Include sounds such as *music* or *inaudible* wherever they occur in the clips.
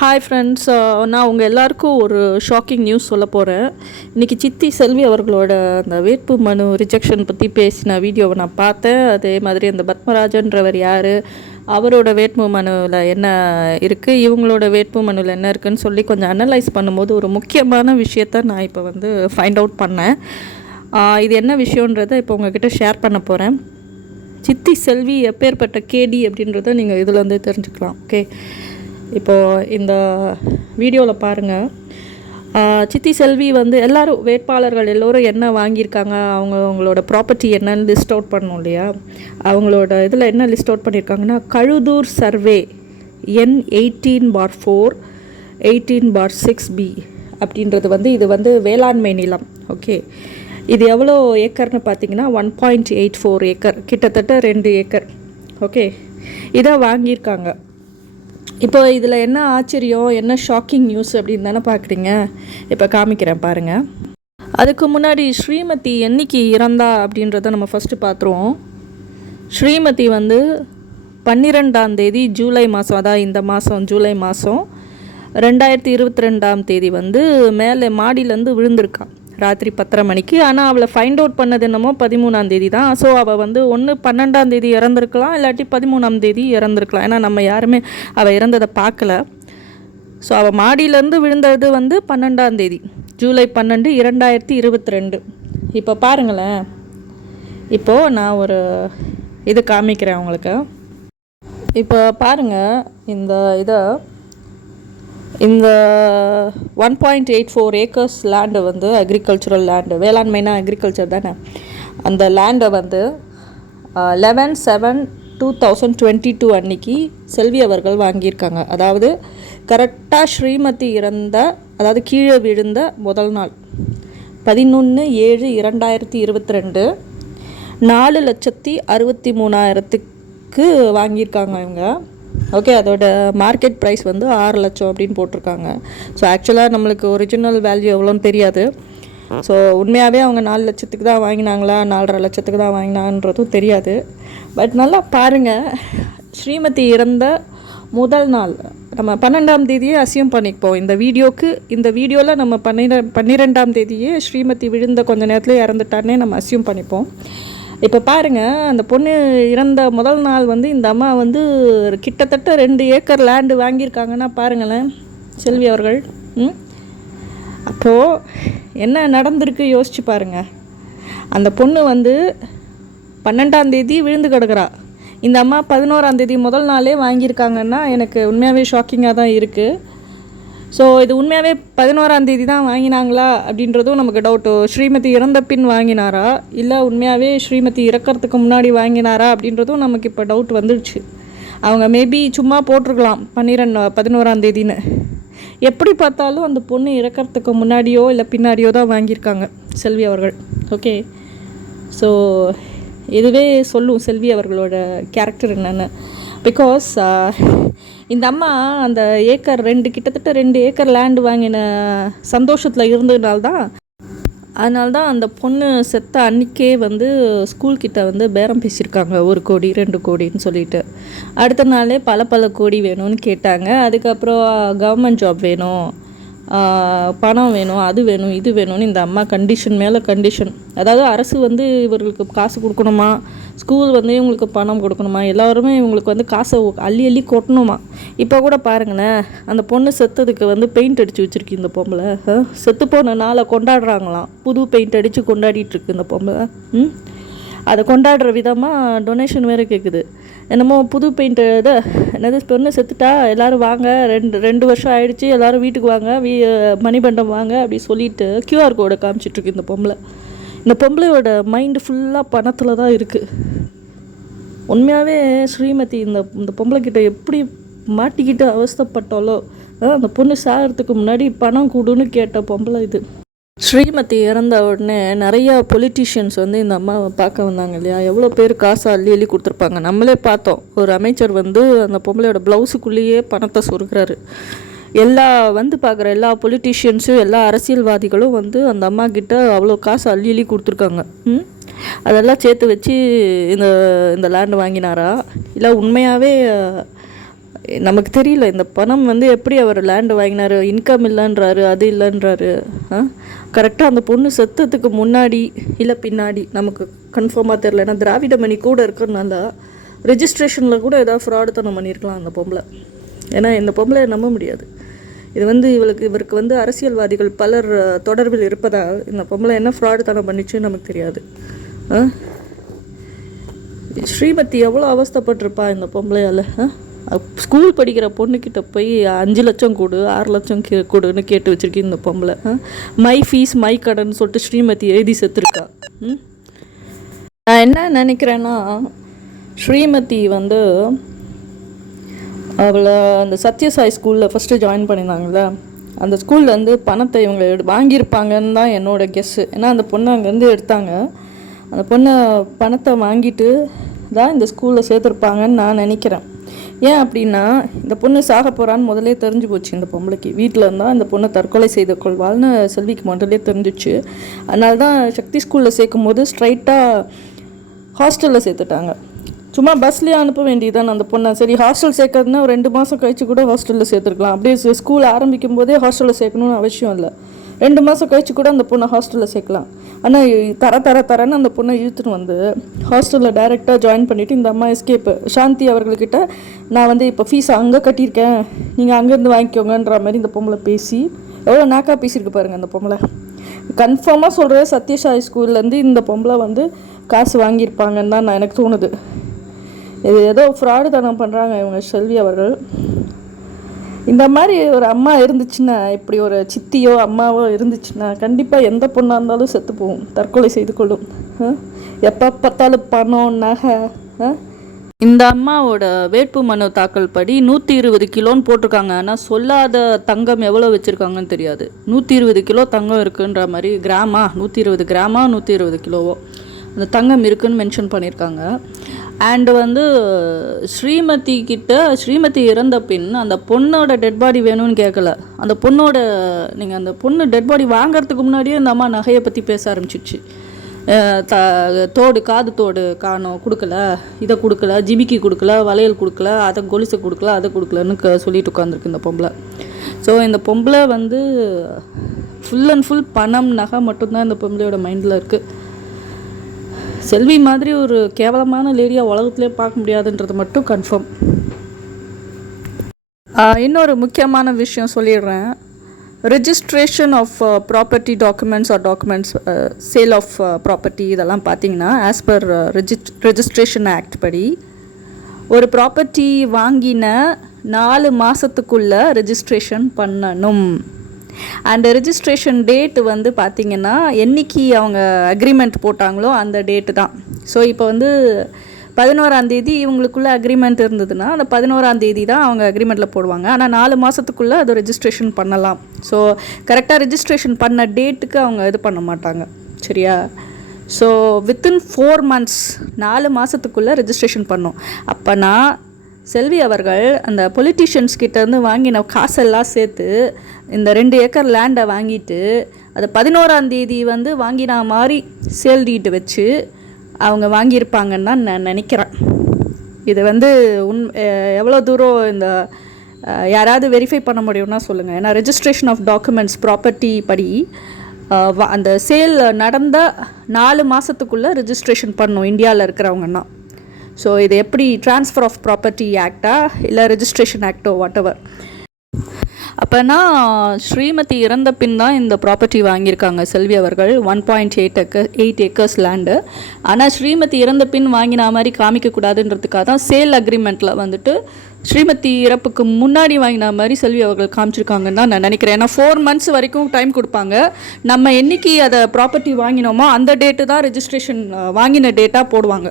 Hi friends uh, நான் உங்கள் எல்லாருக்கும் ஒரு ஷாக்கிங் நியூஸ் சொல்ல போகிறேன் இன்றைக்கி சித்தி செல்வி அவர்களோட அந்த வேட்பு மனு ரிஜெக்ஷன் பற்றி பேசின வீடியோவை நான் பார்த்தேன். அதே மாதிரி அந்த பத்மராஜன்றவர் யார் அவரோட வேட்பு மனுவில் என்ன இருக்குது இவங்களோட வேட்பு மனுவில் என்ன இருக்குன்னு சொல்லி கொஞ்சம் அனலைஸ் பண்ணும்போது ஒரு முக்கியமான விஷயத்த நான் இப்போ வந்து ஃபைண்ட் அவுட் பண்ணேன். இது என்ன விஷயன்றதை இப்போ உங்ககிட்ட ஷேர் பண்ண போகிறேன் சித்தி செல்வி எப்பேற்பட்ட கேடி அப்படின்றத நீங்கள் இதில் வந்து தெரிஞ்சுக்கலாம். ஓகே இப்போது இந்த வீடியோவில் பாருங்கள் சித்தி செல்வி வந்து எல்லாரும் வேட்பாளர்கள் எல்லோரும் என்ன வாங்கியிருக்காங்க? அவங்க அவங்களோட ப்ராப்பர்ட்டி என்னன்னு லிஸ்ட் அவுட் பண்ணோம் இல்லையா? அவங்களோட இதில் என்ன லிஸ்ட் அவுட் பண்ணியிருக்காங்கன்னா கழுதூர் சர்வே என் eighteen bar four eighteen bar six B அப்படின்றது வந்து இது வந்து வேளாண்மை நிலம் ஓகே இது எவ்வளோ ஏக்கர்னு பார்த்தீங்கன்னா one point eight four acre. கிட்டத்தட்ட ரெண்டு ஏக்கர் ஓகே இதை வாங்கியிருக்காங்க. இப்போ இதில் என்ன ஆச்சரியம் என்ன ஷாக்கிங் நியூஸ் அப்படின்னு தானே பார்க்குறீங்க இப்போ காமிக்கிறேன் பாருங்கள் அதுக்கு முன்னாடி ஸ்ரீமதி என்னைக்கு இறந்தா அப்படின்றத நம்ம ஃபஸ்ட்டு பார்த்துருவோம் ஸ்ரீமதி வந்து பன்னிரெண்டாம் தேதி ஜூலை மாதம் அதான் இந்த மாதம் ஜூலை மாதம் ரெண்டாயிரத்தி இருபத்தி ரெண்டாம் தேதி வந்து மேலே மாடியிலேருந்து விழுந்திருக்கான் ராத்திரி பத்தரை மணிக்கு. ஆனால் அவளை ஃபைண்ட் அவுட் பண்ணது என்னமோ பதிமூணாம் தேதி தான். ஸோ அவள் வந்து ஒன்று பன்னெண்டாம் தேதி இறந்துருக்கலாம் இல்லாட்டி பதிமூணாம் தேதி இறந்துருக்கலாம். ஏன்னா நம்ம யாருமே அவள் இறந்ததை பார்க்கல. ஸோ அவள் மாடியிலேருந்து விழுந்தது வந்து பன்னெண்டாம் தேதி. ஜூலை பன்னெண்டு இரண்டாயிரத்தி இருபத்தி ரெண்டு. இப்போ பாருங்களேன். இப்போது நான் ஒரு இது காமிக்கிறேன் உங்களுக்கு. இப்போ பாருங்கள் இந்த இதை இந்த one point eight four acres land வந்து அக்ரிகல்ச்சுரல் லேண்டு வேளாண்மைனா அக்ரிகல்ச்சர் தானே? அந்த லேண்டை வந்து eleven seven two thousand twenty two அன்னைக்கு செல்வி அவர்கள் வாங்கியிருக்காங்க. அதாவது கரெக்டாக ஸ்ரீமதி இறந்த அதாவது கீழே விழுந்த முதல் நாள். பதினொன்று ஏழு இரண்டாயிரத்தி இருபத்தி ரெண்டு நாலு லட்சத்தி அறுபத்தி மூணாயிரத்துக்கு வாங்கியிருக்காங்க இவங்க. ஓகே அதோட மார்க்கெட் ப்ரைஸ் வந்து ஆறு லட்சம் அப்படின்னு போட்டிருக்காங்க. ஸோ ஆக்சுவலாக நம்மளுக்கு ஒரிஜினல் வேல்யூ எவ்வளோன்னு தெரியாது. ஸோ உண்மையாகவே அவங்க நாலு லட்சத்துக்கு தான் வாங்கினாங்களா நாலரை லட்சத்துக்கு தான் வாங்கினான்றதும் தெரியாது. பட் நல்லா பாருங்கள் ஸ்ரீமதி இறந்த முதல் நாள் நம்ம பன்னெண்டாம் தேதியே அசியம் பண்ணிப்போம் இந்த வீடியோக்கு இந்த வீடியோவில் நம்ம பன்னிர பன்னிரெண்டாம் தேதியே ஸ்ரீமதி விழுந்த கொஞ்ச நேரத்தில் இறந்துட்டானே நம்ம அசியம் பண்ணிப்போம். இப்போ பாருங்கள் அந்த பொண்ணு இறந்த முதல் நாள் வந்து இந்த அம்மா வந்து கிட்டத்தட்ட ரெண்டு ஏக்கர் லேண்டு வாங்கியிருக்காங்கன்னா பாருங்களேன் செல்வி அவர்கள். ம்? அப்போது என்ன நடந்திருக்கு யோசிச்சு பாருங்கள் அந்த பொண்ணு வந்து பன்னெண்டாம் தேதி விழுந்து கிடக்குறா. இந்த அம்மா பதினோராந்தேதி முதல் நாளே வாங்கியிருக்காங்கன்னா எனக்கு உண்மையாகவே ஷாக்கிங்காக தான் இருக்குது ஸோ இது உண்மையாகவே பதினோராம் தேதி தான் வாங்கினாங்களா அப்படின்றதும் நமக்கு டவுட்டு ஸ்ரீமதி இறந்த பின் வாங்கினாரா? இல்லை உண்மையாகவே ஸ்ரீமதி இறக்கறதுக்கு முன்னாடி வாங்கினாரா அப்படின்றதும் நமக்கு இப்போ டவுட் வந்துடுச்சு அவங்க மேபி சும்மா போட்டிருக்கலாம் பன்னிரெண்டு பதினோராம் தேதின்னு. எப்படி பார்த்தாலும் அந்த பொண்ணு இறக்கறதுக்கு முன்னாடியோ இல்லை பின்னாடியோ தான் வாங்கியிருக்காங்க செல்வி அவர்கள். ஓகே ஸோ இதுவே சொல்லும் செல்வி அவர்களோட கேரக்டர் என்னென்னு. பிகாஸ் uh, *laughs* இந்த அம்மா அந்த ஏக்கர் ரெண்டு கிட்டத்தட்ட ரெண்டு ஏக்கர் லேண்டு வாங்கின சந்தோஷத்தில் இருந்ததுனால்தான் அதனால தான் அந்த பொண்ணு செத்த அன்றைக்கே வந்து ஸ்கூல்கிட்ட வந்து பேரம் பேசியிருக்காங்க. ஒரு கோடி ரெண்டு கோடின்னு சொல்லிட்டு. அடுத்த நாளே பல பல கோடி வேணும்னு கேட்டாங்க. அதுக்கப்புறம் கவர்மெண்ட் ஜாப் வேணும். பணம் வேணும் அது வேணும் இது வேணும்னு இந்த அம்மா கண்டிஷன் மேலே கண்டிஷன் அதாவது அரசு வந்து இவர்களுக்கு காசு கொடுக்கணுமா? ஸ்கூல் வந்து இவங்களுக்கு பணம் கொடுக்கணுமா? எல்லாருமே இவங்களுக்கு வந்து காசை அள்ளி அள்ளி கொட்டணுமா? இப்போ கூட பாருங்களேன் அந்த பொண்ணு செத்ததுக்கு வந்து பெயிண்ட் அடித்து வச்சிருக்கு இந்த பொம்பளை. ஆ? செத்து போன நாளை கொண்டாடுறாங்களாம். புது பெயிண்ட் அடித்து கொண்டாடிட்டு இருக்கு இந்த பொம்பளை. ம்? அதை கொண்டாடுற விதமாக டொனேஷன் வேறு கேட்குது என்னமோ புது பெயிண்ட் இதை என்னது பொண்ணு செத்துட்டா எல்லோரும் வாங்க ரெண்டு ரெண்டு வருஷம் ஆயிடுச்சு எல்லோரும் வீட்டுக்கு வாங்க வீ மணிபண்டம் வாங்க அப்படி சொல்லிட்டு கியூஆர் கோடை காமிச்சிட்ருக்கு இந்த பொம்பளை. இந்த பொம்பளையோட மைண்டு ஃபுல்லாக பணத்தில் தான் இருக்குது உண்மையாகவே ஸ்ரீமதி இந்த இந்த பொம்பளை கிட்டே எப்படி மாட்டிக்கிட்டு அவஸ்தப்பட்டாலோ அந்த பொண்ணு சாகிறதுக்கு முன்னாடி பணம் கொடுன்னு கேட்ட பொம்பளை இது. ஸ்ரீமதி இறந்த உடனே நிறைய பொலிட்டிஷியன்ஸ் வந்து இந்த அம்மாவை பார்க்க வந்தாங்க இல்லையா? எவ்வளோ பேர் காசை அள்ளி அள்ளி கொடுத்துருப்பாங்க. நம்மளே பார்த்தோம். ஒரு அமைச்சர் வந்து அந்த பொம்பளையோட ப்ளவுஸுக்குள்ளேயே பணத்தை சொருகிறாரு. எல்லா வந்து பார்க்குற எல்லா பொலிட்டிஷியன்ஸும் எல்லா அரசியல்வாதிகளும் வந்து அந்த அம்மா கிட்ட அவ்வளோ காசு அள்ளி அள்ளி கொடுத்துருக்காங்க. ம்? அதெல்லாம் சேர்த்து வச்சு இந்த இந்த லேண்ட் வாங்கினாரா? இல்லை உண்மையாகவே நமக்கு தெரியல இந்த பணம் வந்து எப்படி அவர் லேண்டு வாங்கினாரு இன்கம் இல்லைன்றாரு அது இல்லைன்றாரு கரெக்டாக அந்த பொண்ணு செத்ததுக்கு முன்னாடி இல்லை பின்னாடி நமக்கு கன்ஃபார்மாக தெரில ஏன்னா திராவிட மணி கூட இருக்கிறனால ரெஜிஸ்ட்ரேஷனில் கூட ஏதாவது ஃப்ராடுத்தனம் பண்ணியிருக்கலாம் அந்த பொம்பளை. ஏன்னா இந்த பொம்பளை நம்ப முடியாது. இது வந்து இவளுக்கு இவருக்கு வந்து அரசியல்வாதிகள் பலர் தொடர்பில் இருப்பதால் இந்த பொம்பளை என்ன ஃப்ராடுத்தனம் பண்ணிச்சுன்னு நமக்கு தெரியாது. ஆ? ஸ்ரீமதி எவ்வளோ அவஸ்தைப்பட்டிருப்பா இந்த பொம்பளையால் ஆ? ஸ்கூல் படிக்கிற பொண்ணுக்கிட்ட போய் அஞ்சு லட்சம் கொடு ஆறு லட்சம் கே கொடுன்னு கேட்டு வச்சுருக்கேன் இந்த பொம்பளை. மை ஃபீஸ் மை கடன் சொல்லிட்டு ஸ்ரீமதி எழுதி செத்துருக்கா. நான் என்ன நினைக்கிறேன்னா ஸ்ரீமதி வந்து அவளை அந்த சத்யசாய் ஸ்கூலில் ஃபஸ்ட்டு ஜாயின் பண்ணியிருந்தாங்கள அந்த ஸ்கூல்லேருந்து பணத்தை இவங்க வாங்கியிருப்பாங்கன்னு தான் என்னோட கெஸ்ஸு ஏன்னா அந்த பொண்ணை அங்கேருந்து எடுத்தாங்க. அந்த பொண்ணை பணத்தை வாங்கிட்டு தான் இந்த ஸ்கூலில் சேர்த்துருப்பாங்கன்னு நான் நினைக்கிறேன். ஏன் அப்படின்னா இந்த பொண்ணு சாக போகிறான்னு முதல்லே தெரிஞ்சு போச்சு இந்த பொம்பளைக்கு. வீட்டில் இருந்தால் இந்த பொண்ணை தற்கொலை செய்து கொள்வாள்னு செல்விக்கு முதலே தெரிஞ்சிச்சு. அதனால தான் சக்தி ஸ்கூலில் சேர்க்கும் போது ஸ்ட்ரைட்டாக ஹாஸ்டலில் சேர்த்துட்டாங்க. சும்மா பஸ்லேயே அனுப்ப வேண்டியதான் அந்த பொண்ணை. சரி ஹாஸ்டல் சேர்க்கறதுனா ஒரு ரெண்டு மாதம் கழிச்சு கூட ஹாஸ்டலில் சேர்த்துருக்கலாம். அப்படியே ஸ்கூல் ஆரம்பிக்கும் போதே ஹாஸ்டலில் சேர்க்கணும்னு அவசியம் இல்லை. ரெண்டு மாதம் கழிச்சு கூட அந்த பொண்ணை ஹாஸ்டலில் சேர்க்கலாம். ஆனால் தர தர தரன்னு அந்த பொண்ணை இழுத்துட்டு வந்து ஹாஸ்டலில் டைரெக்டாக ஜாயின் பண்ணிவிட்டு இந்த அம்மா எஸ்கேப்பு சாந்தி அவர்கள்கிட்ட நான் வந்து இப்போ ஃபீஸ் அங்கே கட்டியிருக்கேன். நீங்கள் அங்கேருந்து வாங்கிக்கோங்கன்ற மாதிரி இந்த பொம்பளை பேசி எவ்வளோ நாக்காக பேசியிருக்கு பாருங்கள் அந்த பொம்பளை. கன்ஃபார்மாக சொல்கிறேன் சத்யசாய் ஸ்கூல்லேருந்து இந்த பொம்பளை வந்து காசு வாங்கியிருப்பாங்கன்னு தான் நான் எனக்கு தோணுது. இது ஏதோ ஃப்ராடு தானம் பண்ணுறாங்க இவங்க செல்வி அவர்கள். இந்த மாதிரி ஒரு அம்மா இருந்துச்சுன்னா இப்படி ஒரு சித்தியோ அம்மாவோ இருந்துச்சுன்னா கண்டிப்பாக எந்த பொண்ணாக இருந்தாலும் செத்து போகும். தற்கொலை செய்து கொள்ளும். எப்போ பார்த்தாலும் பணம் நகை ஆ? இந்த அம்மாவோட வேட்பு மனு தாக்கல் படி நூற்றி இருபது கிலோன்னு போட்டிருக்காங்க. ஆனால் சொல்லாத தங்கம் எவ்வளோ வச்சுருக்காங்கன்னு தெரியாது. நூற்றி இருபது கிலோ தங்கம் இருக்குன்ற மாதிரி கிராமா? நூற்றி இருபது கிராமா நூற்றி இருபது கிலோவோ? அந்த தங்கம் இருக்குன்னு மென்ஷன் பண்ணியிருக்காங்க. அண்டு வந்து ஸ்ரீமதி கிட்ட ஸ்ரீமதி இறந்த பின் அந்த பொண்ணோட டெட் பாடி வேணும்னு கேட்கல அந்த பொண்ணோட நீங்கள் அந்த பொண்ணு டெட் பாடி வாங்கிறதுக்கு முன்னாடியே இந்த அம்மா நகையை பற்றி பேச ஆரம்பிச்சிடுச்சு. த தோடு காது தோடு காணும் கொடுக்கல. இதை கொடுக்கல ஜிமிக்கி கொடுக்கல வளையல் கொடுக்கல அதை கொலுசை கொடுக்கல அதை கொடுக்கலன்னு க சொல்லிட்டு உட்காந்துருக்கு இந்த பொம்பளை. ஸோ இந்த பொம்பளை வந்து ஃபுல் அண்ட் ஃபுல் பணம் நகை மட்டும்தான் இந்த பொம்பளையோட மைண்டில் இருக்குது செல்வி மாதிரி ஒரு கேவலமான லேடியாக உலகத்திலே பார்க்க முடியாதுன்றது மட்டும் கன்ஃபார்ம் இன்னொரு முக்கியமான விஷயம் சொல்லிடுறேன். Registration of property documents or documents sale of property இதெல்லாம் பார்த்தீங்கன்னா as per regist registration act படி ஒரு ப்ராப்பர்ட்டி வாங்கின நாலு மாதத்துக்குள்ளே ரெஜிஸ்ட்ரேஷன் பண்ணணும். அண்ட் ரிஜிஸ்ட்ரேஷன் டேட் வந்து பார்த்திங்கன்னா என்னைக்கு அவங்க அக்ரிமெண்ட் போட்டாங்களோ அந்த டேட்டு தான். ஸோ இப்போ வந்து பதினோராந்தேதி இவங்களுக்குள்ளே அக்ரிமெண்ட் இருந்ததுன்னா அந்த பதினோராந்தேதி தான் அவங்க அக்ரிமெண்ட்டில் போடுவாங்க. ஆனால் நாலு மாதத்துக்குள்ளே அது ரிஜிஸ்ட்ரேஷன் பண்ணலாம். ஸோ கரெக்டாக ரிஜிஸ்ட்ரேஷன் பண்ண டேட்டுக்கு அவங்க இது பண்ண மாட்டாங்க. சரியா? ஸோ வித்தின் ஃபோர் மந்த்ஸ் நாலு மாதத்துக்குள்ளே ரிஜிஸ்ட்ரேஷன் பண்ணோம். அப்போனா செல்வி அவர்கள் அந்த பொலிட்டிஷியன்ஸ் கிட்டேருந்து வாங்கின காசெல்லாம் சேர்த்து இந்த ரெண்டு ஏக்கர் லேண்டை வாங்கிட்டு அதை பதினோராம் தேதி வந்து வாங்கின மாதிரி சேல் டீட்டு வச்சு அவங்க வாங்கியிருப்பாங்கன்னு தான் நான் நினைக்கிறேன். இது வந்து உன் எவ்வளோ தூரம் இந்த யாராவது வெரிஃபை பண்ண முடியும்னா சொல்லுங்கள் ஏன்னா ரெஜிஸ்ட்ரேஷன் ஆஃப் டாக்குமெண்ட்ஸ் ப்ராப்பர்ட்டி படி வ- அந்த சேல் நடந்த நாலு மாதத்துக்குள்ளே ரிஜிஸ்ட்ரேஷன் பண்ணும் இந்தியாவில் இருக்கிறவங்கன்னா. ஸோ இது எப்படி ட்ரான்ஸ்ஃபர் ஆஃப் ப்ராப்பர்ட்டி ஆக்டா இல்லை ரெஜிஸ்ட்ரேஷன் ஆக்டோ வாட் எவர் அப்போனா ஸ்ரீமதி இறந்த பின் தான் இந்த ப்ராப்பர்ட்டி வாங்கியிருக்காங்க செல்வி அவர்கள். One point eight acre eight acres land ஆனால் ஸ்ரீமதி இறந்த பின் வாங்கின மாதிரி காமிக்கக்கூடாதுன்றதுக்காக தான் சேல் அக்ரிமெண்ட்டில் வந்துட்டு ஸ்ரீமதி இறப்புக்கு முன்னாடி வாங்கின மாதிரி செல்வி அவர்கள் காமிச்சிருக்காங்கன்னு தான் நான் நினைக்கிறேன். ஏன்னா ஃபோர் மந்த்ஸ் வரைக்கும் டைம் கொடுப்பாங்க. நம்ம என்னைக்கு அதை ப்ராப்பர்ட்டி வாங்கினோமோ அந்த டேட்டு தான் ரெஜிஸ்ட்ரேஷன் வாங்கின டேட்டாக போடுவாங்க.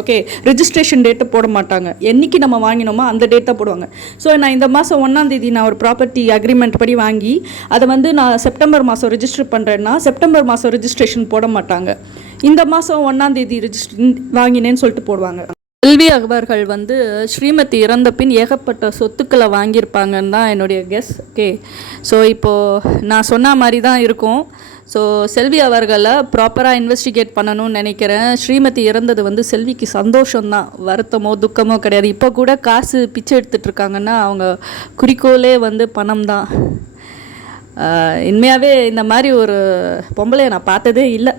ஓகே ரிஜிஸ்ட்ரேஷன் டேட்டு போட மாட்டாங்க. என்னைக்கு நம்ம வாங்கினோமோ அந்த டேட் தான் போடுவாங்க. ஸோ நான் இந்த மாதம் ஒன்றாந்தேதி நான் ஒரு ப்ராப்பர்ட்டி அக்ரிமெண்ட் படி வாங்கி அதை வந்து நான் செப்டம்பர் மாதம் ரிஜிஸ்டர் பண்ணுறேன்னா செப்டம்பர் மாதம் ரிஜிஸ்ட்ரேஷன் போட மாட்டாங்க. இந்த மாதம் ஒன்றாந்தேதி ரிஜிஸ்டர் வாங்கினேன்னு சொல்லிட்டு போடுவாங்க. செல்வி அவர்கள் வந்து ஸ்ரீமதி இறந்த பின் ஏகப்பட்ட சொத்துக்களை வாங்கியிருப்பாங்கன்னு தான் என்னுடைய கெஸ் ஓகே ஸோ இப்போது நான் சொன்ன மாதிரி தான் இருக்கும். ஸோ செல்வி அவர்களை ப்ராப்பராக இன்வெஸ்டிகேட் பண்ணணும்னு நினைக்கிறேன். ஸ்ரீமதி இறந்தது வந்து செல்விக்கு சந்தோஷம்தான். வருத்தமோ துக்கமோ கிடையாது. இப்போ கூட காசு பிச்சை எடுத்துகிட்டு இருக்காங்கன்னா அவங்க குறிக்கோளே வந்து பணம் தான் உண்மையாகவே இந்த மாதிரி ஒரு பொம்பளையை நான் பார்த்ததே இல்லை.